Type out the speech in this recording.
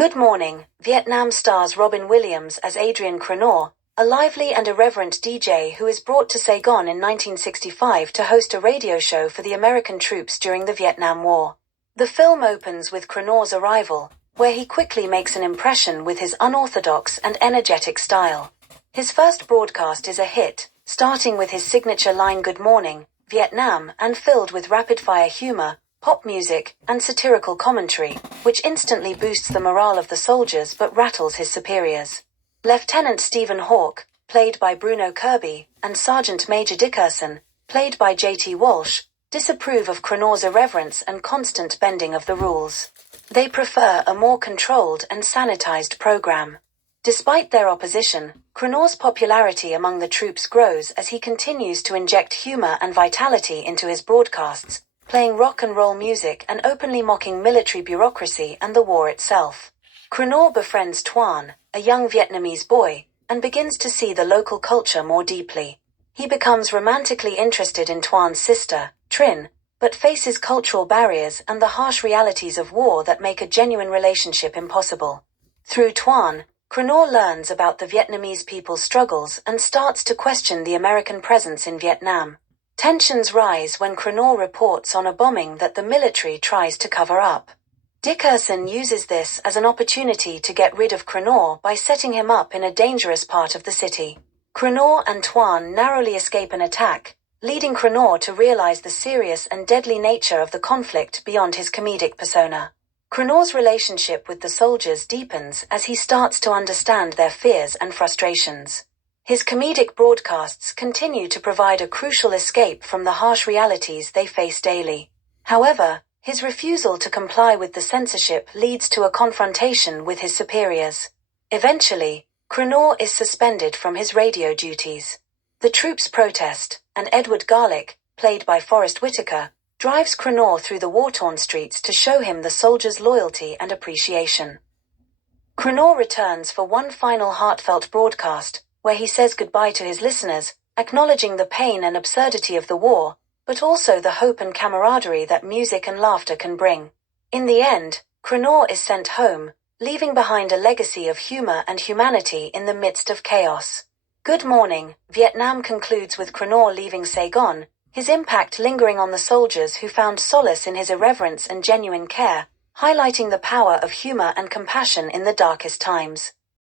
Good Morning, Vietnam stars Robin Williams as Adrian Crenor, a lively and irreverent DJ who is brought to Saigon in 1965 to host a radio show for the American troops during the Vietnam War. The film opens with Crenor's arrival, where he quickly makes an impression with his unorthodox and energetic style. His first broadcast is a hit, starting with his signature line "Good Morning, Vietnam" and filled with rapid-fire humor, pop music, and satirical commentary, which instantly boosts the morale of the soldiers but rattles his superiors. Lieutenant Stephen Hawke, played by Bruno Kirby, and Sergeant Major Dickerson, played by J.T. Walsh, disapprove of Crenor's irreverence and constant bending of the rules. They prefer a more controlled and sanitized program. Despite their opposition, Crenor's popularity among the troops grows as he continues to inject humor and vitality into his broadcasts, playing rock and roll music and openly mocking military bureaucracy and the war itself. Crenor befriends Tuan, a young Vietnamese boy, and begins to see the local culture more deeply. He becomes romantically interested in Tuan's sister, Trin, but faces cultural barriers and the harsh realities of war that make a genuine relationship impossible. Through Tuan, Crenor learns about the Vietnamese people's struggles and starts to question the American presence in Vietnam. Tensions rise when Crenor reports on a bombing that the military tries to cover up. Dickerson uses this as an opportunity to get rid of Crenor by setting him up in a dangerous part of the city. Crenor and Tuan narrowly escape an attack, leading Crenor to realize the serious and deadly nature of the conflict beyond his comedic persona. Crenor's relationship with the soldiers deepens as he starts to understand their fears and frustrations. His comedic broadcasts continue to provide a crucial escape from the harsh realities they face daily. However, his refusal to comply with the censorship leads to a confrontation with his superiors. Eventually, Crenor is suspended from his radio duties. The troops protest, and Edward Garlick, played by Forrest Whitaker, drives Crenor through the war-torn streets to show him the soldiers' loyalty and appreciation. Crenor returns for one final heartfelt broadcast, where he says goodbye to his listeners, acknowledging the pain and absurdity of the war, but also the hope and camaraderie that music and laughter can bring. In the end, Crenor is sent home, leaving behind a legacy of humor and humanity in the midst of chaos. Good Morning, Vietnam concludes with Crenor leaving Saigon, his impact lingering on the soldiers who found solace in his irreverence and genuine care, highlighting the power of humor and compassion in the darkest times.